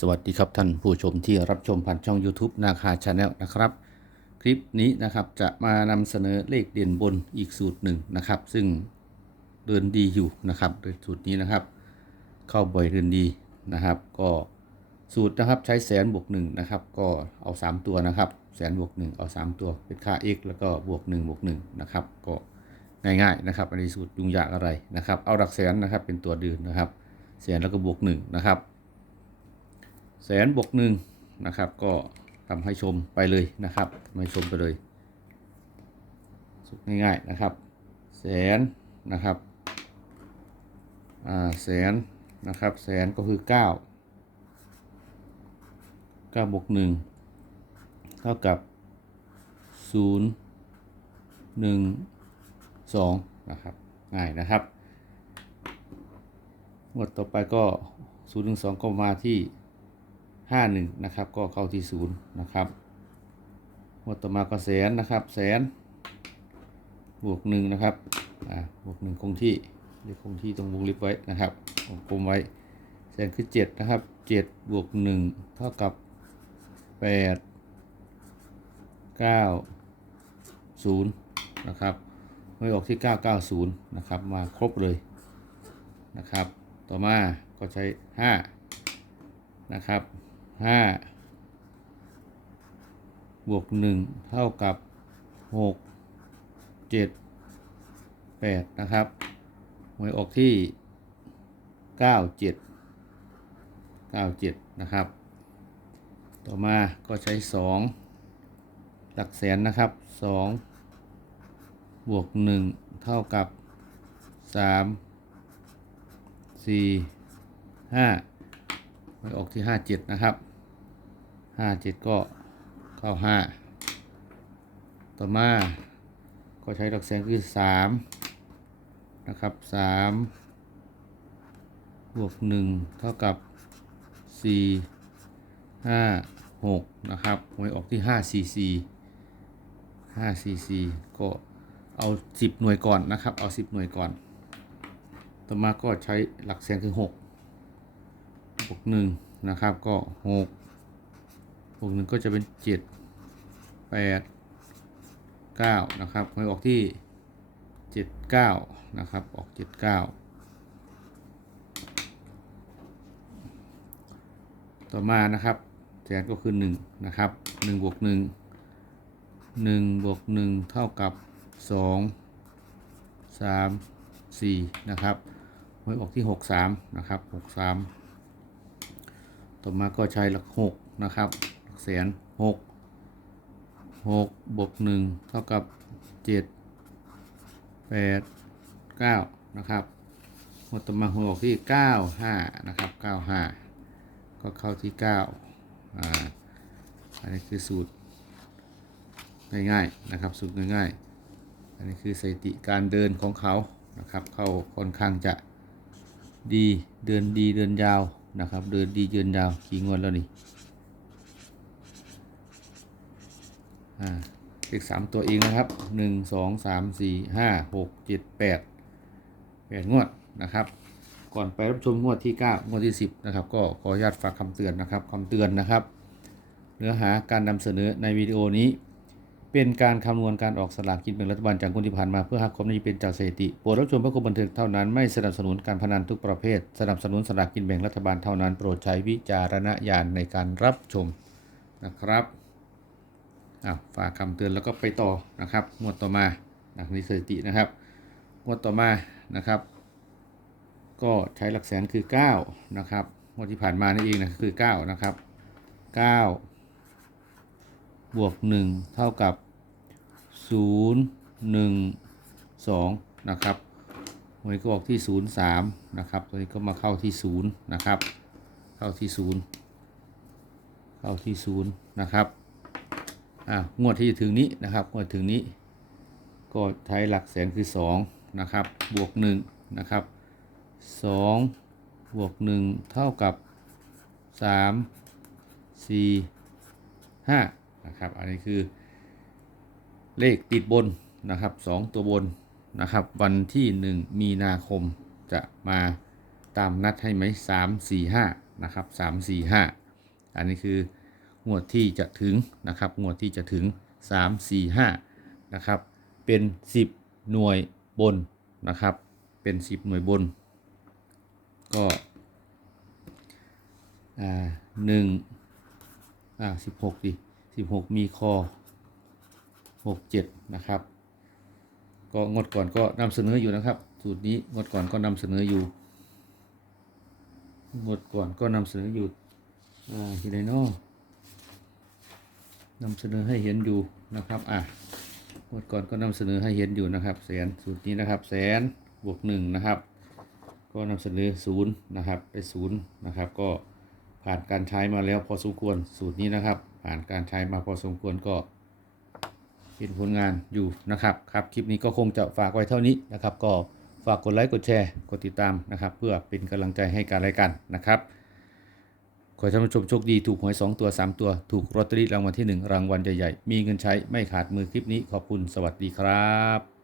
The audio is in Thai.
สวัสดีครับท่านผู้ชมที่รับชมผ่านช่อง YouTube นาคาชาแนลนะครับ คลิปนี้นะครับจะมานำเสนอเลขเด่นบนอีกสูตรหนึ่งนะครับ ซึ่งเดินดีอยู่นะครับโดยสูตรนี้นะครับ เข้าบ่อยเดินดีนะครับ ก็สูตรนะครับใช้แสนบวกหนึ่งนะครับ ก็เอา 3 ตัวนะครับ แสนบวกหนึ่งเอา 3 ตัวเป็นค่า x แล้วก็บวก1บวก1นะครับก็ง่ายๆนะครับอันนี้สูตรยุ่งยากอะไรนะครับ เอาหลักแสนนะครับเป็นตัวเดืนนะครับแสนแล้วก็บวก1นะครับ แสนบวกหนึ่งนะครับ ก็ทำให้ชมไปเลยนะครับทำให้ชมไปเลย สุดง่ายๆนะครับ แสนนะครับอ่าแสนนะครับ แสนก็คือเก้าเก้าบวกหนึ่งเท่ากับศูนย์หนึ่งสองนะครับ ง่ายนะครับงวดต่อไปก็ศูนย์หนึ่งสองก็มาที่ ห้าหนึ่งนะครับก็เข้าที่ศูนย์นะครับงวดต่อมาก็แสนนะครับแสนบวกหนึ่งนะครับอ่าบวกหนึ่งคงที่เรียกคงที่ตรงวงเล็บไว้นะครับวงกลมไว้แสนคือเจ็ดนะครับเจ็ดบวกหนึ่งเท่ากับแปดเก้าศูนย์นะครับไม่ออกที่เก้าเก้าศูนย์นะครับมาครบเลยนะครับ ต่อมาก็ใช้ห้านะครับ ห้าบวกหนึ่งเท่ากับหกเจ็ดแปดนะครับหวยออกที่เก้าเจ็ดเก้าเจ็ดนะครับ ต่อมาก็ใช้สองหลักแสนนะครับสองบวกหนึ่งเท่ากับสามสี่ห้า ไปออกที่ห้าเจ็ดนะครับห้าเจ็ดก็เข้าห้าต่อมาก็ใช้ดอกแสงคือสามนะครับสามบวกหนึ่งเท่ากับสี่ห้าหกนะครับหวยออกที่ห้าสี่สี่ห้าสี่สี่ก็เอาสิบหน่วยก่อนนะครับ เอาสิบหน่วยก่อน ต่อมาก็ใช้หลักแสงคือหก บวกหนึ่งนะครับก็หกบวกหนึ่งก็จะเป็นเจ็ดแปดเก้านะครับหวยออกที่เจ็ดเก้านะครับออกเจ็ดเก้าต่อมานะครับแสนก็คือหนึ่งนะครับหนึ่งบวกหนึ่งหนึ่งบวกหนึ่งเท่ากับสองสามสี่นะครับหวยออกที่หกสามนะครับหกสาม ต่อมาก็ใช้หลักหกนะครับหลักแสนหกหกบวกหนึ่งเท่ากับเจ็ดแปดเก้านะครับหมดต่อมาหกที่เก้าห้านะครับเก้าห้าก็เข้าที่เก้าอ่าอันนี้คือสูตรง่ายๆนะครับสูตรง่ายๆ อันนี้คือสถิติการเดินของเขานะครับ เข้าค่อนข้างจะดีเดินดีเดินยาว นะครับ เดินดีเดินยาวกี่งวดแล้วนี่อ่าเลขสามตัวเองนะครับหนึ่งสองสามสี่ห้าหกเจ็ดแปดแปดงวดนะครับ ก่อนไปรับชมงวดที่เก้างวดที่สิบนะครับ ก็ขออนุญาตฝากคำเตือนนะครับคำเตือนนะครับ เนื้อหาการนำเสนอในวิดีโอนี้ เป็นการคำนวณการออกสลากกินแบ่งรัฐบาลจากคนที่ผ่านมาเพื่อหักคมนี้เป็นจากสถิติโปรดรับชมเพื่อความบันเทิงเท่านั้นไม่สนับสนุนการพนันทุกประเภท สนับสนุนสลากกินแบ่งรัฐบาลเท่านั้น โปรดใช้วิจารณญาณในการรับชมนะครับอะฝากคำเตือนแล้วก็ไปต่อนะครับงวดต่อมานะนี่สถิตินะครับงวดต่อมานะครับ ก็ใช้หลักแสนคือ 9 นะครับงวดที่ผ่านมานี่เองนะคือ 9 นะครับ 9 บวก 1 เท่ากับ ศูนย์หนึ่งสองนะครับหวยก็ออกที่ศูนย์สามนะครับ ตัวนี้ก็มาเข้าที่ศูนย์นะครับ เข้าที่ศูนย์เข้าที่ศูนย์นะครับอ่างวดที่จะถึงนี้นะครับงวดถึงนี้ ก็ใช้หลักแสนคือสองนะครับ บวกหนึ่งนะครับสองบวกหนึ่งเท่ากับสามสี่ห้านะครับ อันนี้คือ เลขติดบนนะครับสองตัวบนนะครับ วันที่หนึ่งมีนาคมจะมาตามนัดให้ไหมสามสี่ห้านะครับสามสี่ห้าอันนี้คืองวดที่จะถึงนะครับ งวดที่จะถึง3 4 5นะครับ เป็น10หน่วยบนนะครับ เป็น10หน่วยบน ก็อ่าหนึ่งอ่าสิบหกดิสิบหกมีคอ หกเจ็ดนะครับ ก็งดก่อนก็นำเสนออยู่นะครับ สูตรนี้งดก่อนก็นำเสนออยู่ งดก่อนก็นำเสนออยู่อ่าที่ไหนเนานำเสนอให้เห็นอยู่นะครับอะงดก่อนก็นำเสนอให้เห็นอยู่นะครับแสนสูตรนี้นะครับแสนบวกหนึ่งนะครับก็นำเสนอศูนย์นะครับได้ศูนย์นะครับก็ผ่านการใช้มาแล้วพอสมควรสูตรนี้นะครับ ผ่านการใช้มาพอสมควรก็ เห็นผลงานอยู่นะครับครับคลิปนี้ก็คงจะฝากไว้เท่านี้นะครับ ก็ฝากกดไลค์กดแชร์กดติดตามนะครับ เพื่อเป็นกำลังใจให้การรายการนะครับขอให้ท่านผู้ชมโชคดีถูกหวย 2 ตัว 3 ตัว ถูกลอตเตอรี่รางวัลที่ 1 รางวัลใหญ่ๆ มีเงินใช้ไม่ขาดมือคลิปนี้ขอบคุณสวัสดีครับ